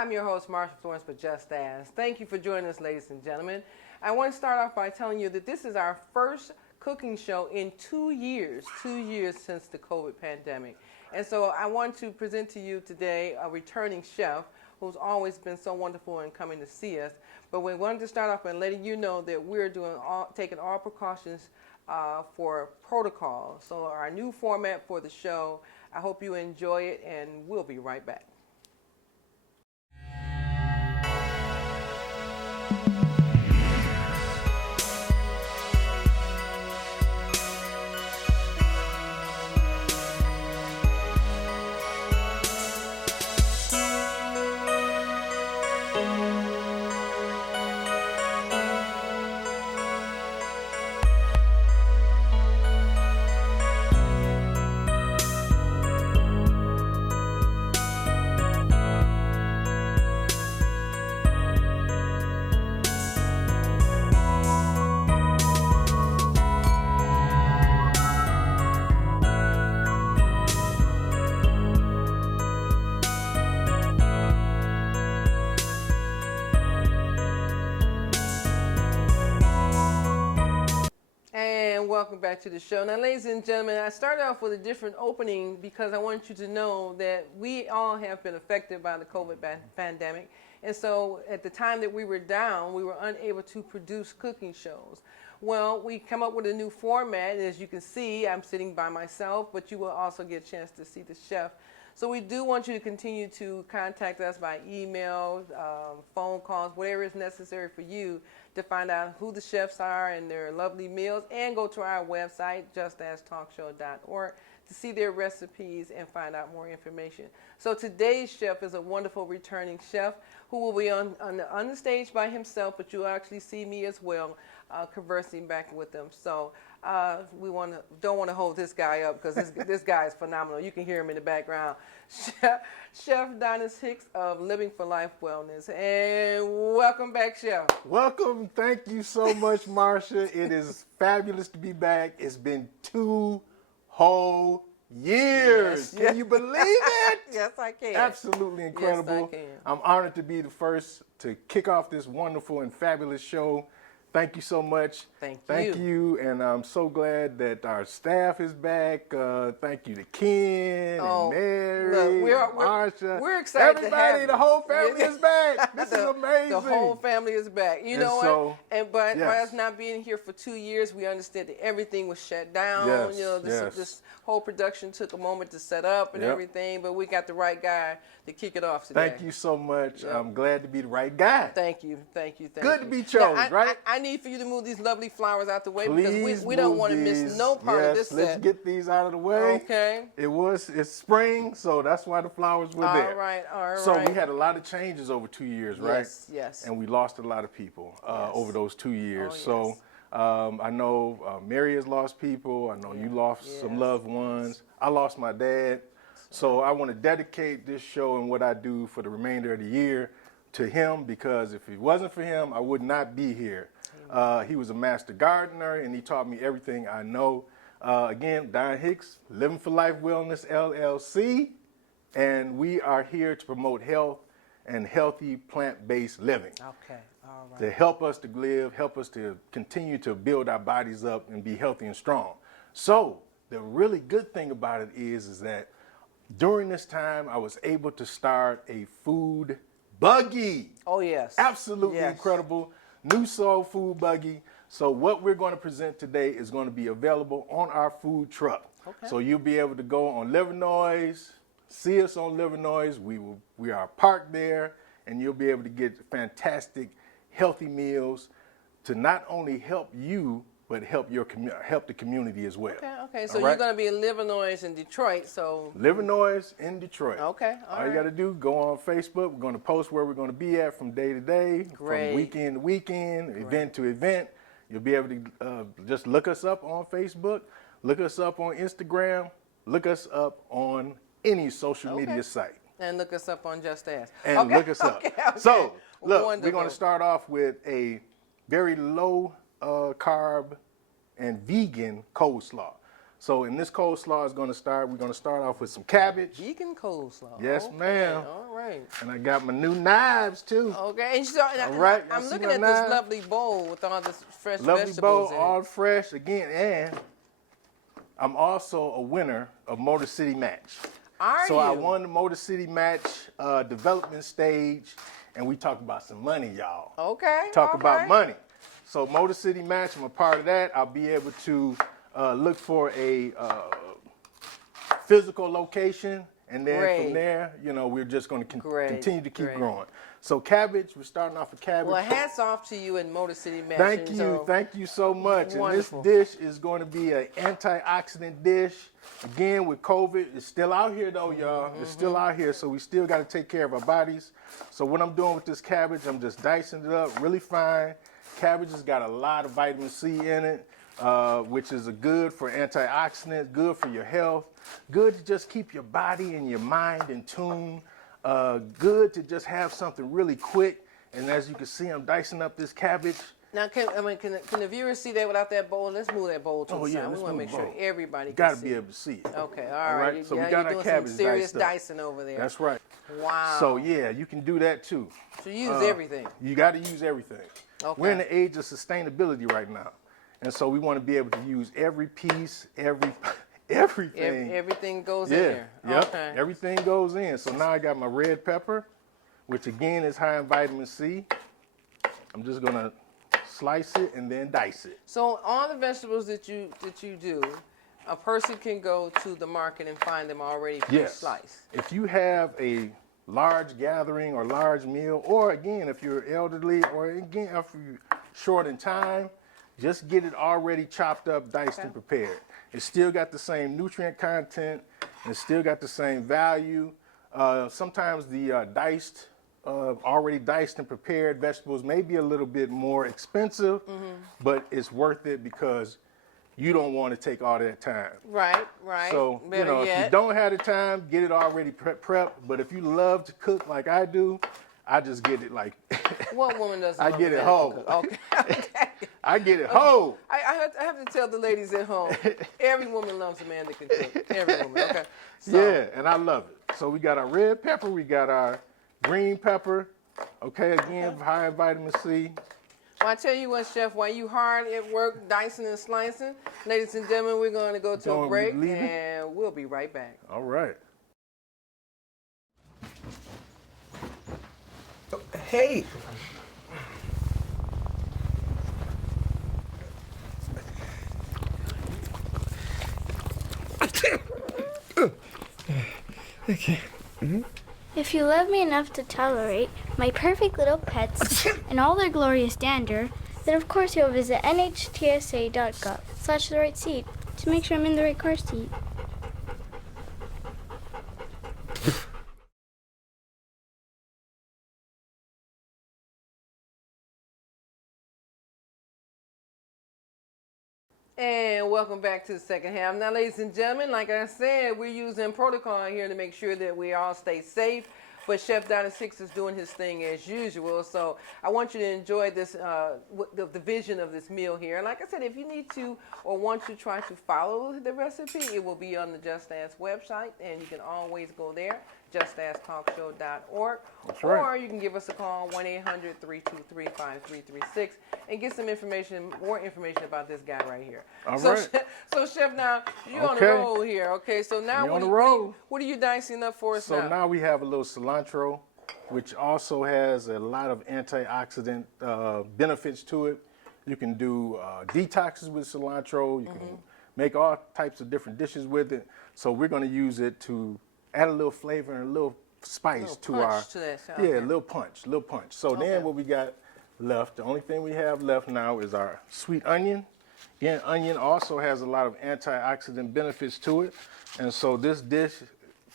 I'm your host, Marsha Florence for Just Ask. Thank you for joining us, ladies and gentlemen. I want to start off by telling you that this is our first cooking show in 2 years since the COVID pandemic. And so I want to present to you today a returning chef who's always been so wonderful in coming to see us. But we wanted to start off by letting you know that we're taking all precautions for protocol. So our new format for the show, I hope you enjoy it, and we'll be right back. Welcome back to the show. Now, ladies and gentlemen, I started off with a different opening because I want you to know that we all have been affected by the COVID pandemic. And so at the time that we were down, we were unable to produce cooking shows. Well, we come up with a new format, and as you can see, I'm sitting by myself, but you will also get a chance to see the chef. So we do want you to continue to contact us by email, phone calls, whatever is necessary for you to find out who the chefs are and their lovely meals, and go to our website, justastalkshow.org, to see their recipes and find out more information. So today's chef is a wonderful returning chef who will be on the stage by himself, but you'll actually see me as well conversing back with them. So we don't want to hold this guy up because this guy is phenomenal. You can hear him in the background. Chef Doniss Hicks of Living for Life Wellness. And welcome back, Chef. Welcome. Thank you so much, Marsha. It is fabulous to be back. It's been 2 whole years. Yes. Can you believe it? Yes, I can. Absolutely incredible. Yes, I can. I'm honored to be the first to kick off this wonderful and fabulous show. Thank you so much. Thank you. And I'm so glad that our staff is back. Thank you to Ken and Mary, Marsha. We're excited. Everybody, the whole family is back. This is amazing. The whole family is back. You know so, what? But by us not being here for 2 years, we understand that everything was shut down. Yes, you know, this whole production took a moment to set up and everything, but we got the right guy to kick it off today. Thank you so much. I'm glad to be the right guy. Thank you. Good to be chosen, right? I need for you to move these lovely flowers out the way. Please, because we don't want to miss no part of this set. Let's get these out of the way. Okay. It's spring, so that's why the flowers were there. All right. So we had a lot of changes over 2 years, right? Yes. And we lost a lot of people over those 2 years. Oh, so I know Mary has lost people. I know you lost some loved ones. I lost my dad. So I want to dedicate this show and what I do for the remainder of the year to him, because if it wasn't for him, I would not be here. He was a master gardener, and he taught me everything I know. Again, Doniss Hicks, Living for Life Wellness LLC, and we are here to promote health and healthy plant-based living. Okay, all right. To help us to live, help us to continue to build our bodies up and be healthy and strong. So the really good thing about it is that during this time, I was able to start a food buggy. Oh, yes. Absolutely incredible. New soul food buggy. So what we're going to present today is going to be available on our food truck. Okay. So you'll be able to go on Livernois, see us on Livernois. We are parked there, and you'll be able to get fantastic, healthy meals to not only help you, but help the community as well. Okay. So you're going to be in Livernois in Detroit. So Livernois in Detroit. Okay. All you got to do, go on Facebook. We're going to post where we're going to be at from day to day, from weekend to weekend, event to event. You'll be able to just look us up on Facebook, look us up on Instagram, look us up on any social media site. And look us up on Just Ask. And look us up. So, look, Wonderful. we're going to start off with a very low carb and vegan coleslaw. So in this coleslaw we're going to start off with some cabbage. Vegan coleslaw. Yes, okay. ma'am. All right. And I got my new knives too. Okay. And so, All right. I'm Y'all looking see at my this knife? lovely bowl with all this fresh Lovely bowl, vegetables in all it. fresh again. And I'm also a winner of Motor City Match. Are I you? won the Motor City Match development stage, and we talk about some money, y'all. Okay. Talk all about right. money. So Motor City Match, I'm a part of that. I'll be able to look for a physical location, and then Great. from there, we're just going to continue to keep Great. growing. So cabbage, we're starting off with cabbage. Well, hats off to you in Motor City Match. Thank you so much. Wonderful. And this dish is going to be an antioxidant dish. Again, with COVID, it's still out here though, y'all. It's still out here, so we still got to take care of our bodies. So what I'm doing with this cabbage, I'm just dicing it up really fine. Cabbage has got a lot of vitamin C in it, which is good for antioxidants, good for your health, good to just keep your body and your mind in tune. Good to just have something really quick. And as you can see, I'm dicing up this cabbage. Now, can the viewers see that without that bowl? Let's move that bowl to the side. We let's want to move make the sure bowl. everybody can Got to see. be able to see it. Okay, all right. So yeah, we got you're our doing cabbage some serious diced up. dicing over there. That's right. Wow. So yeah, you can do that too. So use everything. You got to use everything. Okay. We're in the age of sustainability right now. And so we want to be able to use every piece, everything. Everything goes in there. Yep. Okay. Everything goes in. So now I got my red pepper, which again is high in vitamin C. I'm just gonna slice it and then dice it. So all the vegetables that you do, a person can go to the market and find them already pre-sliced. If you have a large gathering or large meal, or again, if you're elderly, or again, if you're short in time, just get it already chopped up, diced, and prepared. It's still got the same nutrient content, and it's still got the same value. Sometimes the already diced and prepared vegetables may be a little bit more expensive, but it's worth it because you don't want to take all that time. Right. So, Better if yet. you don't have the time, get it already prepped. But if you love to cook like I do, I just get it like. What woman doesn't? I love get a it man whole. to cook? Okay. I get it whole. I have to tell the ladies at home, every woman loves a man that can cook. Every woman. Okay. So, Yeah, and I love it. So we got our red pepper, we got our green pepper. Okay, again, high in vitamin C. Well, I tell you what, Chef, while you hard at work dicing and slicing, ladies and gentlemen, we're going to go to a break, and we'll be right back. All right. Hey! Okay. If you love me enough to tolerate my perfect little pets and all their glorious dander, then of course you'll visit nhtsa.gov/the right seat to make sure I'm in the right car seat. And welcome back to the second half. Now, ladies and gentlemen, like I said, we're using protocol here to make sure that we all stay safe. But Chef Doniss Hicks is doing his thing as usual. So I want you to enjoy this, the vision of this meal here. And like I said, if you need to or want to try to follow the recipe, it will be on the Just Ask website. And you can always go there, justasktalkshow.org. That's right. Or you can give us a call, 1-800-323-5336, and get some information, more information about this guy right here. All so, right. So, Chef, now you're on Okay. the roll here. Okay, so now We on the roll. what are you dicing up for us So now we have a little cilantro, which also has a lot of antioxidant benefits to it. You can do detoxes with cilantro. You can make all types of different dishes with it. So we're going to use it to add a little flavor and a little spice to our a little punch. So then what we got left, the only thing we have left now is our sweet onion. Again, onion also has a lot of antioxidant benefits to it. And so this dish,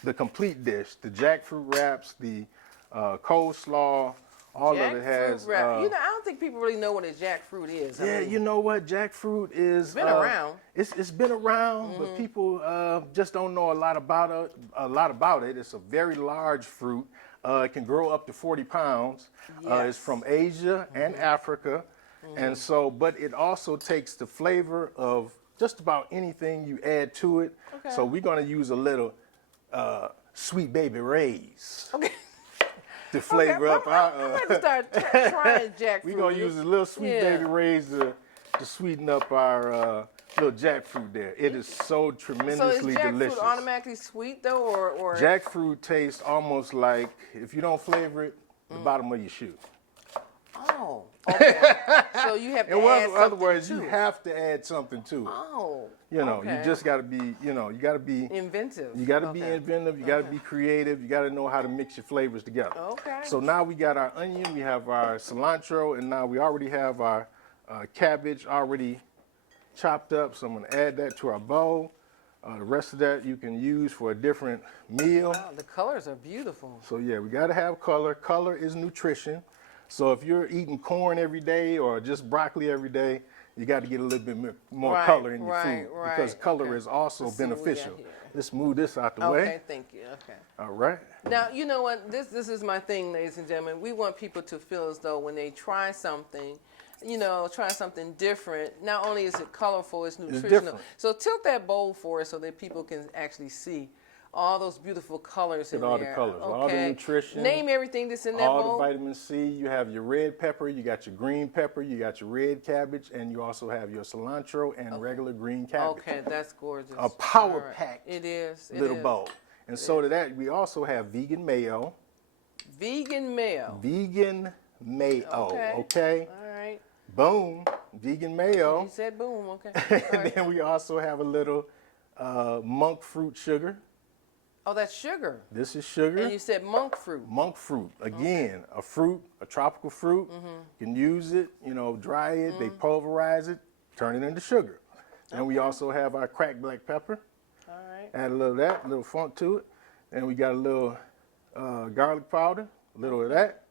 the complete dish, the jackfruit wraps, the coleslaw, all of it has. I don't think people really know what a jackfruit is. Yeah, you know what? Jackfruit is. Been around. It's been around, but people just don't know a lot about it. It's a very large fruit. It can grow up to 40 pounds. It's from Asia and Africa. And so, but it also takes the flavor of just about anything you add to it. Okay. So we're gonna use a little Sweet Baby Ray's to flavor up our. I'm going to start trying jackfruit. We're gonna use a little Sweet Baby Ray's to sweeten up our little jackfruit there. It is so tremendously so is jackfruit delicious. automatically sweet though, or Jackfruit tastes almost like, if you don't flavor it, the bottom of your shoe. Oh, okay. So you have to In add something other words, to you it. have to add something to it. Oh, You know, okay. you just got to be, you got to be inventive. You got to be Okay. inventive. You got to be creative. You got to know how to mix your flavors together. Okay. So now we got our onion, we have our cilantro, and now we already have our cabbage already chopped up. So I'm going to add that to our bowl. The rest of that you can use for a different meal. Wow, the colors are beautiful. So yeah, we got to have color. Color is nutrition. So if you're eating corn every day or just broccoli every day, you got to get a little bit more Right, color in your right, food right. because color Okay. is also Let's see what we got beneficial. here. Let's move this out the Okay, way. thank you. Okay. All right. Now, you know what? This is my thing, ladies and gentlemen. We want people to feel as though when they try something, try something different, not only is it colorful, it's nutritional. different. So tilt that bowl for us so that people can actually see all those beautiful colors in Look at all there. the colors, all the Okay. nutrition. Name everything that's in that All bowl. the vitamin C. You have your red pepper, you got your green pepper, you got your red cabbage, and you also have your cilantro and regular green cabbage. Okay, that's gorgeous. A power All right. packed It is. It little is. bowl. And so to that, we also have vegan mayo. Vegan mayo. Vegan mayo. Okay. All right. Boom. Vegan mayo. You said boom. Okay. All And right. then we also have a little monk fruit sugar. Oh, that's sugar. This is sugar. And you said monk fruit. Monk fruit, again, a fruit, a tropical fruit. Mm-hmm. You can use it, dry it, they pulverize it, turn it into sugar. And we also have our cracked black pepper. All right. Add a little of that, a little funk to it. And we got a little garlic powder, a little of that.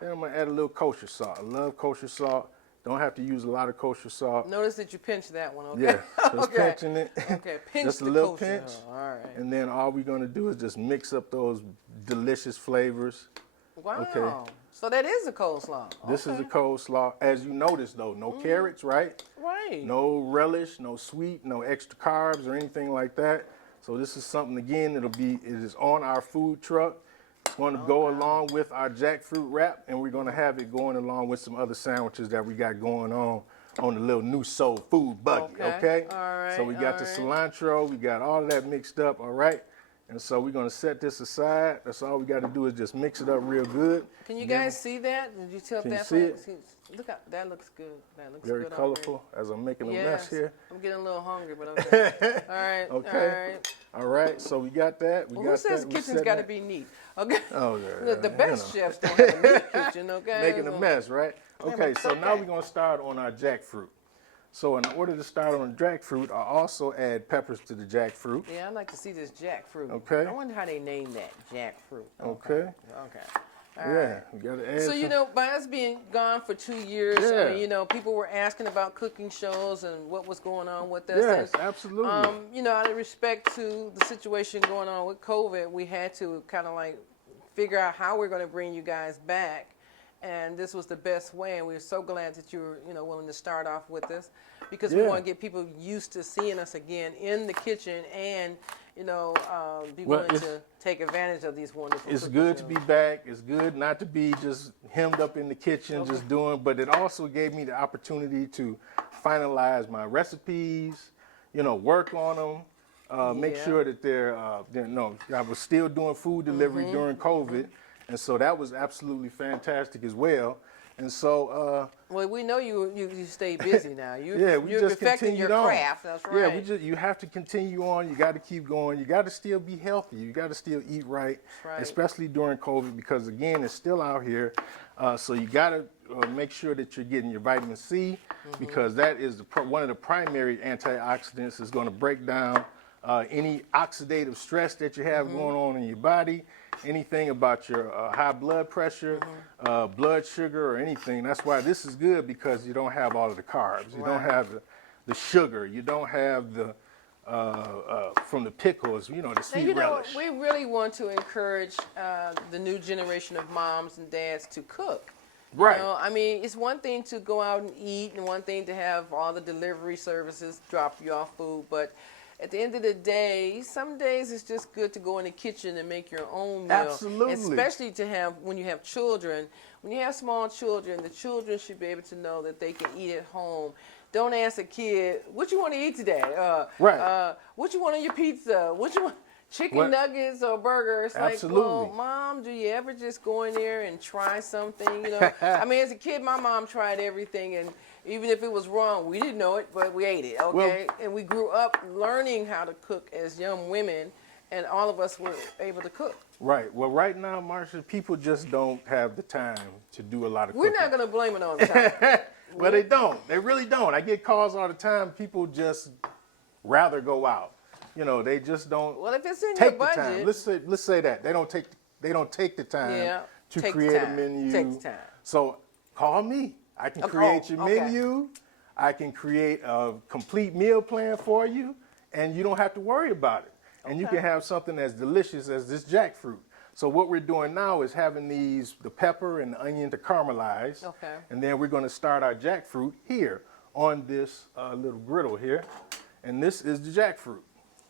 Then I'm gonna add a little kosher salt. I love kosher salt. Don't have to use a lot of kosher salt. Notice that you pinched that one, okay? Yeah, just Okay. pinching it. Okay, pinch Just a the little kosher. pinch. All right. And then all we're gonna do is just mix up those delicious flavors. Wow. Okay. So that is a coleslaw. This is a Okay. coleslaw. As you notice though, no carrots, right? Right. No relish, no sweet, no extra carbs or anything like that. So this is something, again, it is on our food truck. It's going to go along with our jackfruit wrap, and we're going to have it going along with some other sandwiches that we got going on the little new soul food buggy, okay? All right, So we got the all right. cilantro, we got all of that mixed up, all right? And so we're going to set this aside. That's all we got to do is just mix it up real good. Can you guys see that? Did you tilt Can you that? see it? Look out. That looks good. That looks Very good. colorful as I'm making a mess Yes. here. I'm getting a little hungry, but okay. All right. Okay. All right. All right, so we got that. We Well, got who says that. We kitchen's set got to that. be neat? Okay. Oh, yeah, The you best know. chefs don't have a neat kitchen, okay? Making a So- mess, right? Yeah, Okay, but so it's now okay. we're gonna start on our jackfruit. So in order to start on jackfruit, I also add peppers to the jackfruit. Yeah, I'd like to see this jackfruit. Okay. I wonder how they name that, jackfruit. Okay. Okay. All Yeah, right. we gotta add. So, some- by us being gone for 2 years, Yeah. I mean, people were asking about cooking shows and what was going on with us. Yes, And, absolutely. out of respect to the situation going on with COVID, we had to kind of like figure out how we're going to bring you guys back. And this was the best way. And we're so glad that you were, willing to start off with us because we Yeah. want to get people used to seeing us again in the kitchen and, be Well, willing it's- to take advantage of these wonderful It's cooking good to shows. be back. It's good not to be just hemmed up in the kitchen, just doing, but it also gave me the opportunity to finalize my recipes, work on them, make Yeah. sure that I was still doing food delivery during COVID. And so that was absolutely fantastic as well. And so, Well, we know you stay busy now. You, yeah, we you're just perfecting your continued on. craft. That's right. Yeah, you have to continue on. You got to keep going. You got to still be healthy. You got to still eat right, right. especially during COVID because again, it's still out here. So you got to make sure that you're getting your vitamin C because that is one of the primary antioxidants. Is going to break down any oxidative stress that you have going on in your body. Anything about your high blood pressure, blood sugar, or anything. That's why this is good because you don't have all of the carbs. You don't have the sugar. You don't have the from the pickles. The Now, sweet relish. we really want to encourage the new generation of moms and dads to cook. Right. You know, I mean, it's one thing to go out and eat and one thing to have all the delivery services drop you off food, but at the end of the day, some days it's just good to go in the kitchen and make your own meal. Absolutely. Especially to have, when you have children. When you have small children, the children should be able to know that they can eat at home. Don't ask a kid, what you want to eat today? Right. What you want on your pizza? What you want? Chicken nuggets or burgers? Absolutely. Like, well, Mom, do you ever just go in there and try something? You know, I mean, as a kid, my mom tried everything, and even if it was wrong, we didn't know it, but we ate it. Okay, and we grew up learning how to cook as young women, and all of us were able to cook. Right. Well, right now, Marsha, people just don't have the time to do a lot of cooking. We're not going to blame it on time. Well, they don't. They really don't. I get calls all the time. People just rather go out. You know, they just don't. Well, if it's in take your budget, the time. Let's say that they don't take the time to create a menu. Takes time. So call me. I can create your menu. I can create a complete meal plan for you, and you don't have to worry about it. And you can have something as delicious as this jackfruit. So what we're doing now is having the pepper and the onion to caramelize. Okay. And then we're going to start our jackfruit here on this little griddle here. And this is the jackfruit.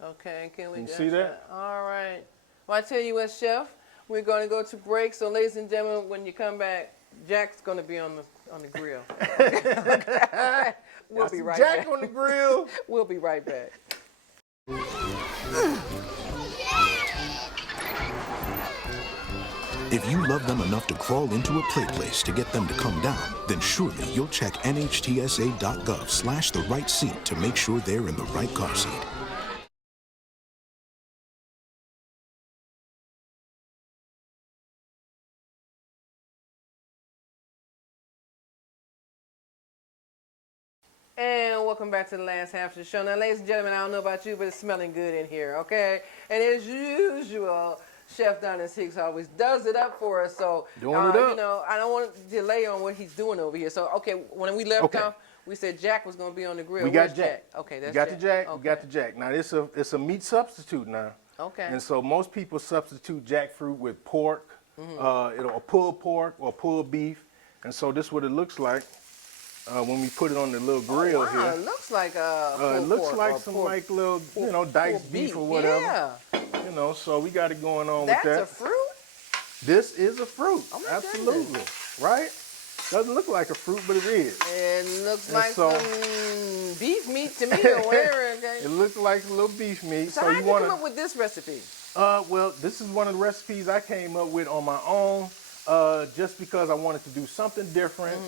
Okay, can we you just see that? All right. Well, I tell you what, Chef, we're going to go to break. So, ladies and gentlemen, when you come back, Jack's going to be on the grill. We'll be right back. Jack on the grill. We'll be right back. If you love them enough to crawl into a play place to get them to come down, then surely you'll check nhtsa.gov/the right seat to make sure they're in the right car seat. And welcome back to the last half of the show. Now, ladies and gentlemen, I don't know about you, but it's smelling good in here, okay? And as usual, Chef Doniss Hicks always does it up for us. So, doing it up. You know, I don't want to delay on what he's doing over here. So, okay, when we left off, we said Jack was going to be on the grill. We got Jack. Okay, that's Jack. Okay. We got the Jack. Now, it's a meat substitute now. Okay. And so most people substitute jackfruit with pork, or pulled pork or pulled beef. And so this is what it looks like. When we put it on the little grill here. It looks like it looks like some little, diced beef or whatever. Yeah. You know, so we got it going on with that. That's a fruit? This is a fruit. Oh my Absolutely. goodness. Right? Doesn't look like a fruit, but it is. It looks like some beef meat to me or whatever. Okay? It looks like a little beef meat. So how did you come up with this recipe? Well, this is one of the recipes I came up with on my own, just because I wanted to do something different.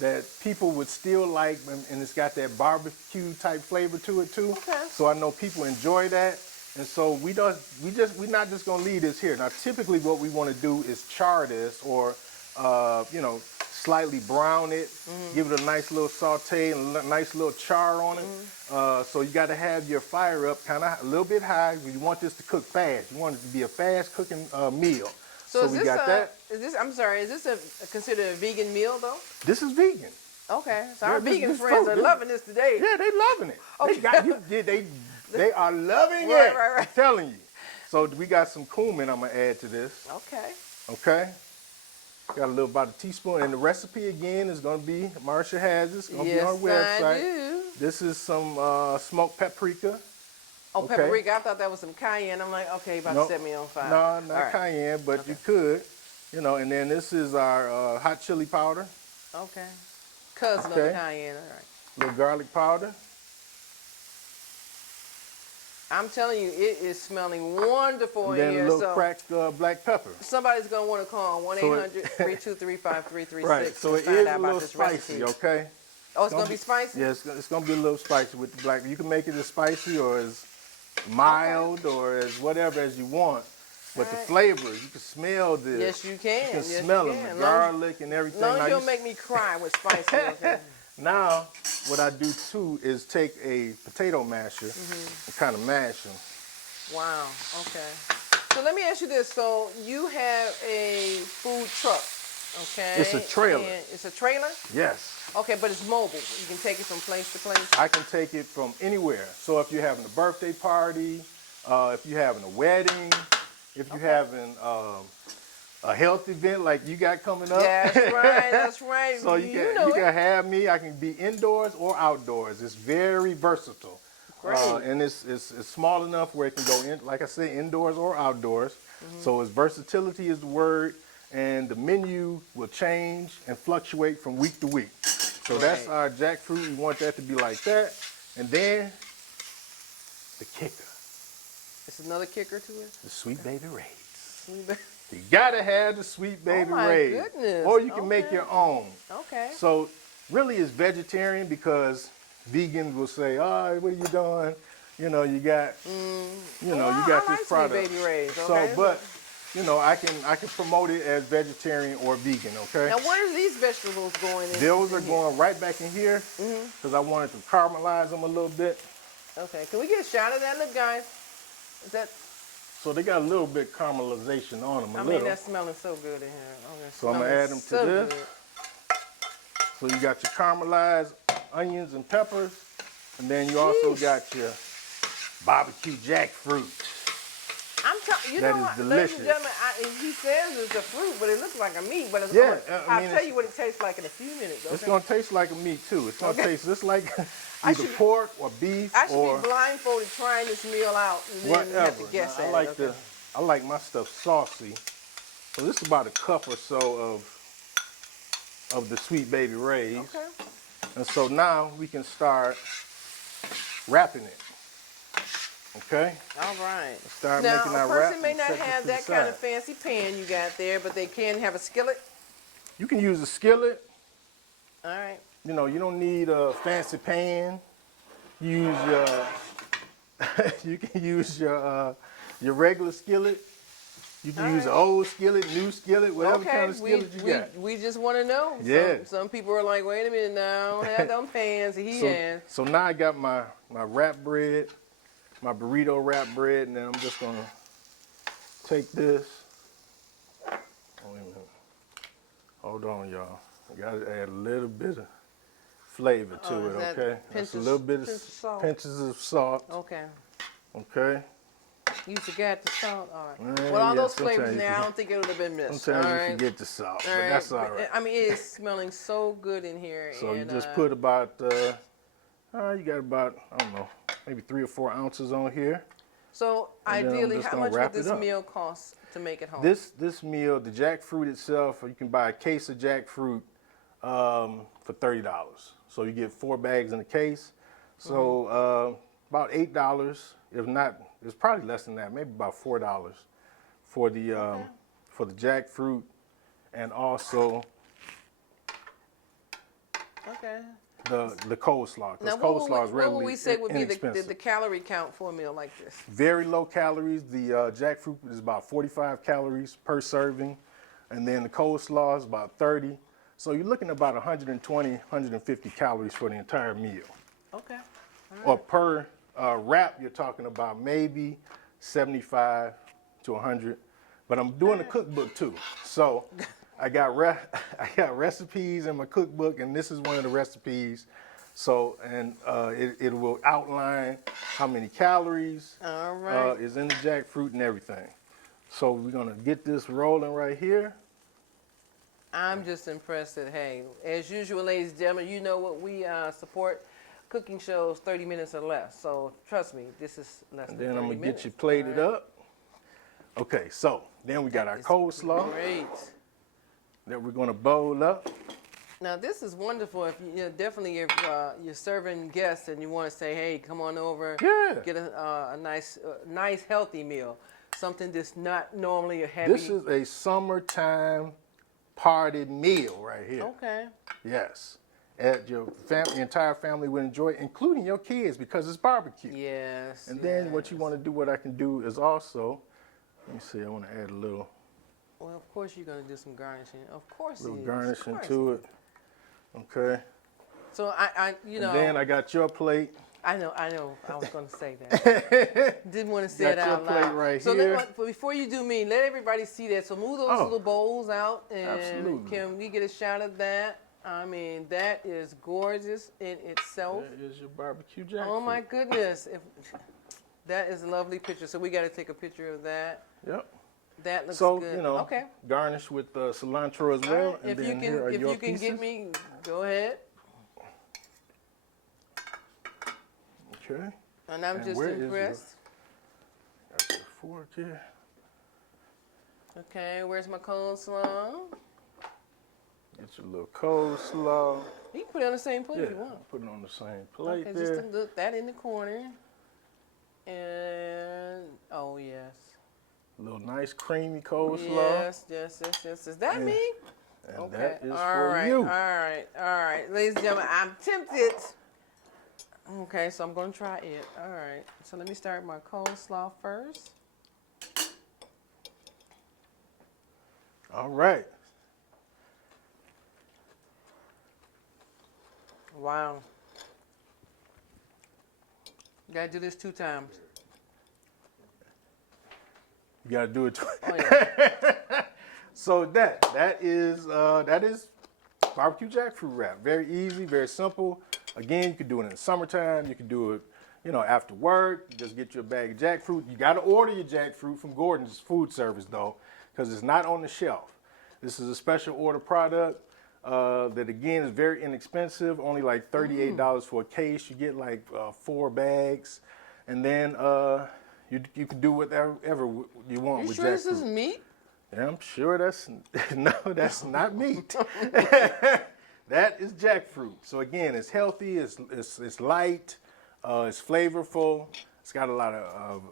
That people would still like, and it's got that barbecue type flavor to it too. Okay. So I know people enjoy that, and so we're not just gonna leave this here. Now, typically, what we want to do is char this, or slightly brown it, give it a nice little saute and a nice little char on it. So you got to have your fire up kind of a little bit high. You want this to cook fast. You want it to be a fast cooking meal. So we got that. Is this considered a vegan meal though? This is vegan. Okay, so our vegan friends are loving this today. Yeah, they loving it. Okay. They are loving it. Right. I'm telling you. So we got some cumin I'm gonna add to this. Okay. Got a little, about a teaspoon, and the recipe again is gonna be, Marsha has this. It's gonna be on our website. I do. This is some smoked paprika. Oh, paprika. I thought that was some cayenne. I'm like, okay, about to set me on fire. No, not cayenne, but you could. And then this is our hot chili powder. Okay. Cousin of the cayenne, all right. Little garlic powder. I'm telling you, it is smelling wonderful and in then here. a little cracked black pepper. Somebody's going to want to call 1-800-323-5336 Right, so it is a little spicy, okay? Oh, it's going to be spicy? Yes, it's going to be a little spicy with the black. You can make it as spicy or as mild or as whatever as you want. But the flavors, you can smell this. Yes, you can. You can smell them, the garlic and everything. As long as you don't make me cry with spicy, okay? Now, what I do too is take a potato masher and kind of mash them. Wow, okay. So let me ask you this. So you have a food truck, okay? It's a trailer. And it's a trailer? Yes. Okay, but it's mobile. You can take it from place to place? I can take it from anywhere. So if you're having a birthday party, if you're having a wedding, if you're having a health event like you got coming up. That's right. That's right. So you can have me. I can be indoors or outdoors. It's very versatile. Great. And it's small enough where it can go in, like I say, indoors or outdoors. So it's versatility is the word, and the menu will change and fluctuate from week to week. So that's our jackfruit. We want that to be like that. And then the kicker. It's another kicker to it. The Sweet Baby Ray's. Sweet baby. You gotta have the Sweet Baby Ray's. Oh my goodness. Or you can make your own. Okay. So really it's vegetarian because vegans will say, oh, what are you doing? You know, you got, you got I this like product. Sweet Baby Ray's, okay? So, but, you know, I can promote it as vegetarian or vegan, okay? Now, where are these vegetables going in? Those are going right back in here because I wanted to caramelize them a little bit. Okay, can we get a shot of that? Look, guys. Is that? So they got a little bit caramelization on them, I mean, that's smelling so good in here. Okay, so I'm gonna add them to this. Good. So you got your caramelized onions and peppers, and then you also got your barbecue jackfruit. I'm telling you, That know is what, delicious. ladies and gentlemen, he says it's a fruit, but it looks like a meat. But it's Yeah, I I'll mean, tell you what it tastes like in a few minutes. Okay? It's gonna taste like a meat too. It's gonna taste just like I either should- pork or beef I should or be blindfolded trying this meal out, and then you have whatever. to guess I at like it. I like my stuff saucy. So this is about a cup or so of the Sweet Baby Ray's. Okay. And so now we can start wrapping it. Okay? All right. Start Now, making a our wrap. person may and not set this have to the that kind of side. fancy pan you got there, but they can have a skillet. You can use a skillet. All right. You know, you don't need a fancy pan. Use your you can use your regular skillet. You can use an old skillet, new skillet, whatever kind of skillet you got. we just want to know. Yeah. Some people are like, wait a minute now, I don't have them pans. He has. So now I got my wrap bread, my burrito wrap bread, and then I'm just gonna take this. Oh, wait a minute. Hold on, y'all. I gotta add a little bit of flavor to it, is that okay? That's a pinches- little bit of pinch of salt? pinches of salt, Okay. okay? You forgot the salt. All right. Yeah, Well, all yeah, those sometimes flavors you now, I forget. don't think it would have been missed. Sometimes all you right. forget the salt, All but right. that's all right. I mean, it is smelling so good in here. So you and, just put about, you got about, I don't know, maybe 3 or 4 ounces on here. So and then I'm ideally, just how gonna much would wrap it this up. meal cost to make it home? This meal, the jackfruit itself, you can buy a case of jackfruit for $30. So you get 4 bags in a case. So about $8, if not, it's probably less than that, maybe about $4 for the jackfruit, and also Okay. the coleslaw. Now, Because what coleslaw is would, what would we readily say would be inexpensive. the calorie count for a meal like this? Very low calories. The jackfruit is about 45 calories per serving, and then the coleslaw is about 30. So you're looking at about 120, 150 calories for the entire meal. Okay. Or per wrap, you're talking about maybe 75 to 100. But I'm doing a cookbook too, so I got recipes in my cookbook, and this is one of the recipes. So, and it will outline how many calories All right. is in the jackfruit and everything. So we're gonna get this rolling right here. I'm just impressed that, hey, as usual, ladies and gentlemen, you know what we support cooking shows 30 minutes or less. So trust me, this is less And than then 30 I'm gonna minutes. get you plated All right. up. Okay, so then we got our It's coleslaw Great. that we're gonna bowl up. Now this is wonderful. If definitely if you're serving guests and you want to say, hey, come on over, Yeah. get a nice healthy meal, something that's not normally a heavy. This is a summertime party meal right here. Okay. Yes. At your entire family would enjoy it, including your kids, because it's barbecue. Yes. And then what you want to do, what I can do is also, let me see, I want to add a little Well, of course you're gonna do some garnishing. Of course. little it is. garnishing Of course. to it. Okay. So I you know. And then I got your plate. I know. I was going to say that. Didn't want to say it Got your out plate loud. right so here. before you do me, let everybody see that. So move those Oh. little bowls out, and Absolutely. can we get a shot of that? I mean, that is gorgeous in itself. There is your barbecue jackfruit. Oh my goodness! That is a lovely picture. So we got to take a picture of that. Yep. That looks so, good. you know, Okay. garnish with cilantro as All well. right. And If you then can, here are if your you can pieces. get me, go ahead. Okay. And I'm And just where is impressed. Got your fork here. Okay, where's my coleslaw? Get your little coleslaw. You can put it on the same plate Yeah, if you want. put it on the same plate Okay, there. just to look that in the corner. And oh yes. A little nice creamy coleslaw. Yes. Is that Yeah. me? And Okay. that is All for right. you. All right. Ladies and gentlemen, I'm tempted. Okay, so I'm gonna try it. All right. So let me start my coleslaw first. All right. Wow. You gotta do this 2 times. You gotta do it. Oh yeah. So that is barbecue jackfruit wrap. Very easy, very simple. Again, you can do it in the summertime. You can do it, after work. You just get your bag of jackfruit. You got to order your jackfruit from Gordon's Food Service though, because it's not on the shelf. This is a special order product that again is very inexpensive. Only like $38 for a case. You get like 4 bags, and then you can do whatever you want You with sure jackfruit. this is meat? Yeah, I'm sure that's not meat. That is jackfruit. So again, it's healthy, it's light, it's flavorful. It's got a lot of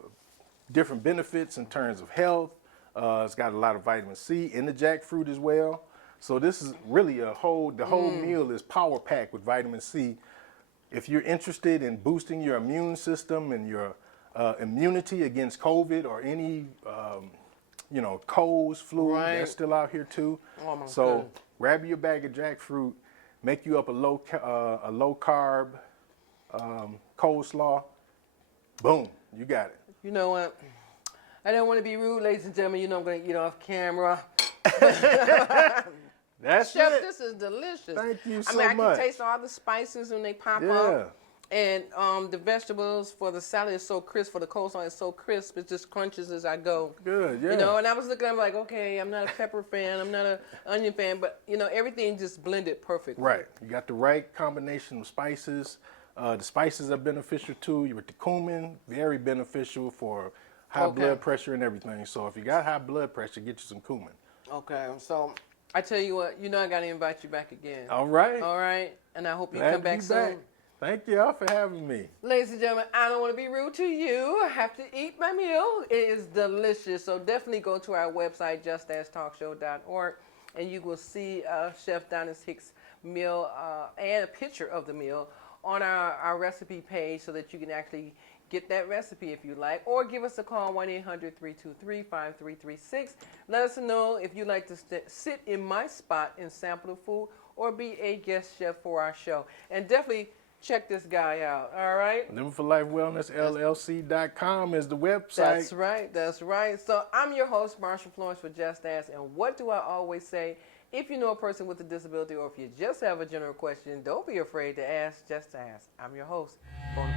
different benefits in terms of health. It's got a lot of vitamin C in the jackfruit as well. So this is really the whole meal is power packed with vitamin C. If you're interested in boosting your immune system and your immunity against COVID or any colds, flu, Right. that's still out here too. Oh my So goodness. grab your bag of jackfruit, make you up a low carb coleslaw. Boom, you got it. You know what? I don't want to be rude, ladies and gentlemen. You know I'm going to eat off camera. That's Chef, it. this is delicious. Thank you so I mean, I much. can taste all the spices when they pop Yeah. up. And the vegetables for the salad is so crisp. For the coleslaw, it's so crisp. It just crunches as I go. Good, yeah. You know, and I was looking, I'm like, okay, I'm not a pepper fan. I'm not an onion fan. But, everything just blended perfectly. Right. You got the right combination of spices. The spices are beneficial too. With the cumin, very beneficial for high Okay. blood pressure and everything. So if you got high blood pressure, get you some cumin. Okay, so I tell you what, I got to invite you back again. All right. All right? And I hope you Glad come to back be soon. back. Thank y'all for having me. Ladies and gentlemen, I don't want to be rude to you. I have to eat my meal. It is delicious. So definitely go to our website, justastalkshow.org, and you will see Chef Doniss Hicks' meal and a picture of the meal on our recipe page so that you can actually get that recipe if you like, or give us a call, 1-800-323-5336. Let us know if you'd like to sit in my spot and sample the food or be a guest chef for our show. And definitely check this guy out, all right? Living for Life Wellness LLC.com is the website. That's right. So I'm your host, Marshall Florence for Just Ask. And what do I always say? If you know a person with a disability or if you just have a general question, don't be afraid to ask, just ask. I'm your host, Bona